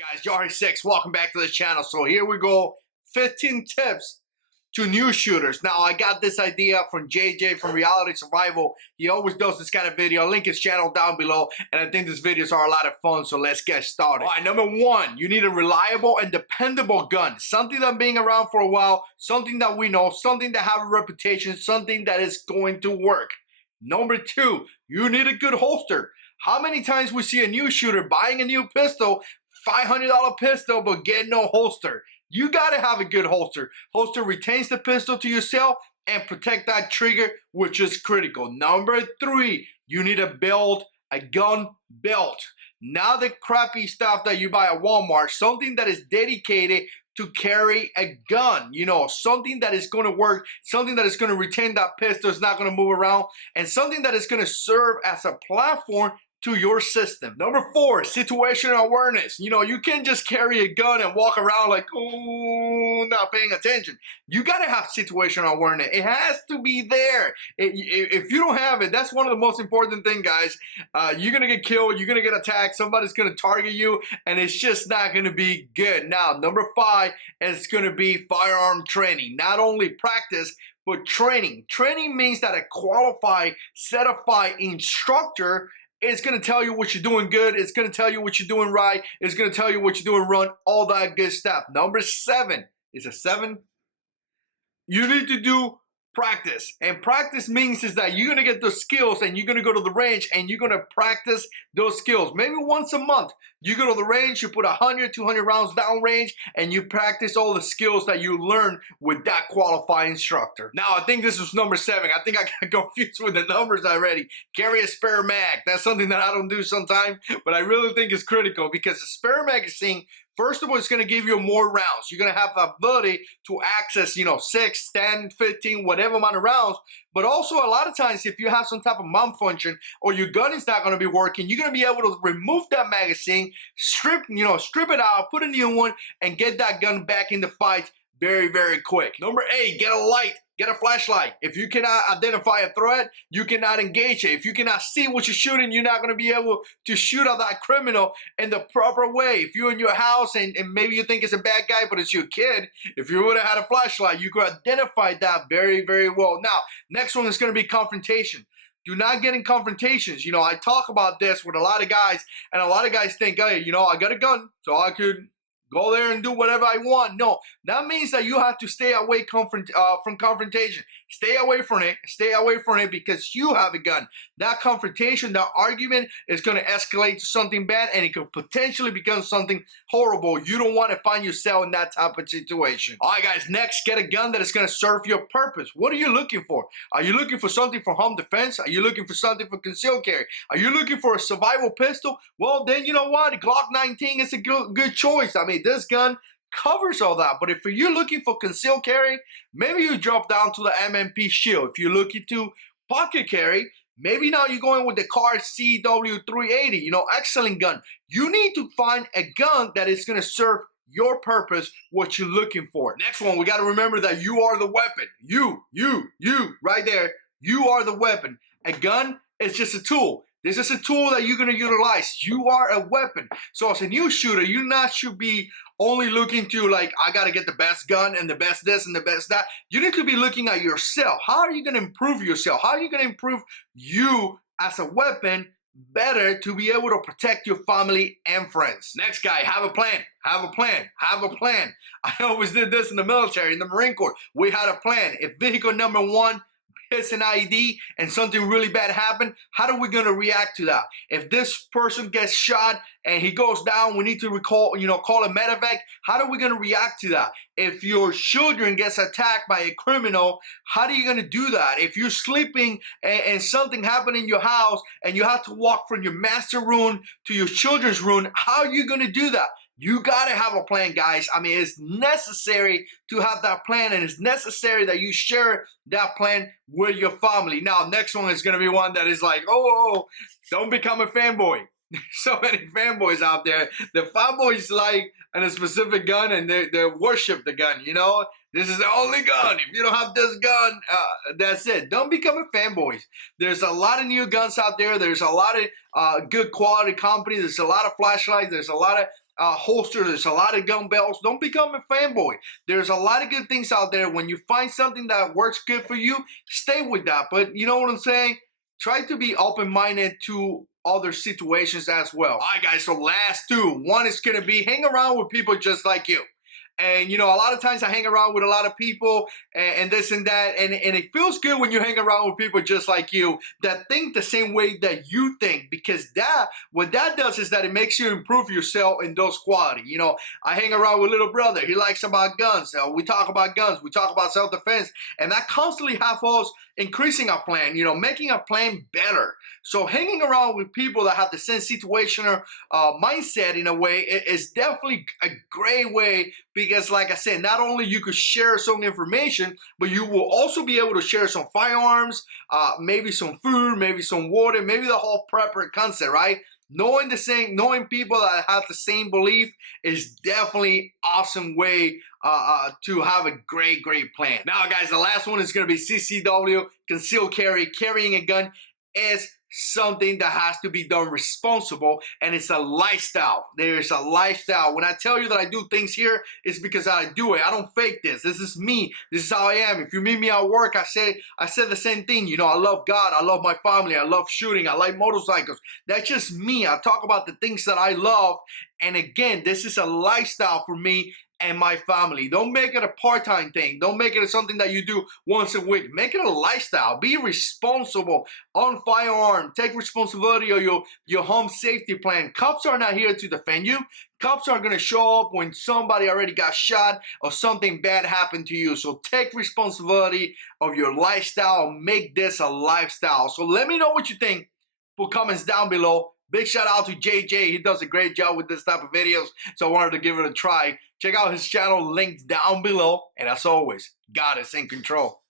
Guys, JH6, welcome back to the channel. So here we go, 15 tips to new shooters. Now I got this idea from JJ from Reality Survival. He always does this kind of video. I'll link his channel down below, and I think these videos are a lot of fun, so let's get started. All right, number one, you need a reliable and dependable gun. Something that's been around for a while, something that we know, something that have a reputation, something that is going to work. Number two, you need a good holster. How many times we see a new shooter buying a new pistol, $500 pistol, but get no holster? You gotta have a good holster. Holster retains the pistol to yourself and protect that trigger, which is critical. Number three, you need a belt, a gun belt. Not the crappy stuff that you buy at Walmart, something that is dedicated to carry a gun, you know, something that is going to work, something that is going to retain that pistol, it's not going to move around, and something that is going to serve as a platform to your system. Number four, situational awareness. You know, you can't just carry a gun and walk around like, oh, not paying attention. You gotta have situational awareness. It has to be there. If you don't have it, that's one of the most important things, guys. You're gonna get killed, you're gonna get attacked, somebody's gonna target you, and it's just not gonna be good. Now, number five is gonna be firearm training. Not only practice, but training. Training means that a qualified, certified instructor it's going to tell you what you're doing good. It's going to tell you what you're doing right. It's going to tell you what you're doing wrong. All that good stuff. Number seven. Is it seven? You need to do practice. And practice means is that you're going to get those skills and you're going to go to the range and you're going to practice those skills. Maybe once a month, you go to the range, you put 100, 200 rounds down range, and you practice all the skills that you learn with that qualified instructor. Now, I think this was number seven. I think I got confused with the numbers already. Carry a spare mag. That's something that I don't do sometimes, but I really think it's critical because the spare magazine, first of all, it's going to give you more rounds. You're going to have the ability to access, you know, 6, 10, 15, whatever amount of rounds. But also, a lot of times, if you have some type of malfunction or your gun is not going to be working, you're going to be able to remove that magazine, strip it out, put a new one, and get that gun back in the fight very, very quick. Number 8, get a light. Get a flashlight. If you cannot identify a threat, you cannot engage it. If you cannot see what you're shooting, you're not going to be able to shoot at that criminal in the proper way. If you're in your house and maybe you think it's a bad guy, but it's your kid, if you would have had a flashlight, you could identify that very, very well. Now, next one is going to be confrontation. Do not get in confrontations. You know, I talk about this with a lot of guys, and a lot of guys think, hey, you know, I got a gun, so I could go there and do whatever I want. No, that means that you have to stay away from confrontation. Stay away from it. Stay away from it because you have a gun. That confrontation, that argument is going to escalate to something bad and it could potentially become something horrible. You don't want to find yourself in that type of situation. All right, guys, next, get a gun that is going to serve your purpose. What are you looking for? Are you looking for something for home defense? Are you looking for something for concealed carry? Are you looking for a survival pistol? Well, then you know what? Glock 19 is a good choice. I mean, this gun covers all that. But if you're looking for concealed carry, maybe you drop down to the MMP Shield. If you're looking to pocket carry, maybe now you're going with the CAR CW380, you know, excellent gun. You need to find a gun that is going to serve your purpose, what you're looking for. Next one, we got to remember that you are the weapon. You, right there, you are the weapon. A gun is just a tool. This is a tool that you're going to utilize. You are a weapon. So as a new shooter, you not should be only looking to like, I got to get the best gun and the best this and the best that. You need to be looking at yourself. How are you going to improve yourself? How are you going to improve you as a weapon better to be able to protect your family and friends? Next guy, have a plan. Have a plan. Have a plan. I always did this in the military, in the Marine Corps. We had a plan. If vehicle number 1 hits an IED and something really bad happened, how are we going to react to that? If this person gets shot and he goes down, we need to call a medevac. How are we going to react to that? If your children gets attacked by a criminal, how are you going to do that? If you're sleeping and something happened in your house and you have to walk from your master room to your children's room, how are you going to do that? You got to have a plan, guys. I mean, it's necessary to have that plan, and it's necessary that you share that plan with your family. Now, next one is going to be one that is like, oh, don't become a fanboy. There's so many fanboys out there. The fanboys like a specific gun, and they worship the gun, you know? This is the only gun. If you don't have this gun, that's it. Don't become a fanboy. There's a lot of new guns out there. There's a lot of good quality companies. There's a lot of flashlights. There's a lot of holsters. There's a lot of gun belts. Don't become a fanboy. There's a lot of good things out there. When you find something that works good for you, stay with that. But you know what I'm saying? Try to be open-minded to other situations as well. All right, guys, so last two. One is going to be hang around with people just like you. And, you know, a lot of times I hang around with a lot of people and this and that. And it feels good when you hang around with people just like you that think the same way that you think. Because what that does is that it makes you improve yourself in those qualities. You know, I hang around with little brother. He likes about guns. We talk about guns. We talk about self-defense. And that constantly have us increasing our plan, you know, making our plan better. So hanging around with people that have the same situational mindset in a way is definitely a great way, because like I said, not only you could share some information, but you will also be able to share some firearms, maybe some food, maybe some water, maybe the whole prepper concept, right? Knowing people that have the same belief is definitely awesome way to have a great plan. Now, guys, the last one is going to be CCW, concealed carry. Carrying a gun is something that has to be done responsible, and it's a lifestyle. There's a lifestyle. When I tell you that I do things here, it's because I do it. I don't fake this. This is me. This is how I am. If you meet me at work, I said the same thing. You know, I love God. I love my family. I love shooting. I like motorcycles. That's just me. I talk about the things that I love. And again, this is a lifestyle for me and my family. Don't make it a part-time thing. Don't make it something that you do once a week. Make it a lifestyle. Be responsible on firearm. Take responsibility of your home safety plan. Cops are not here to defend you. Cops are going to show up when somebody already got shot or something bad happened to you. So take responsibility of your lifestyle. Make this a lifestyle. So let me know what you think. Put comments down below. Big shout out to JJ. He does a great job with this type of videos, so I wanted to give it a try. Check out his channel, linked down below. And as always, God is in control.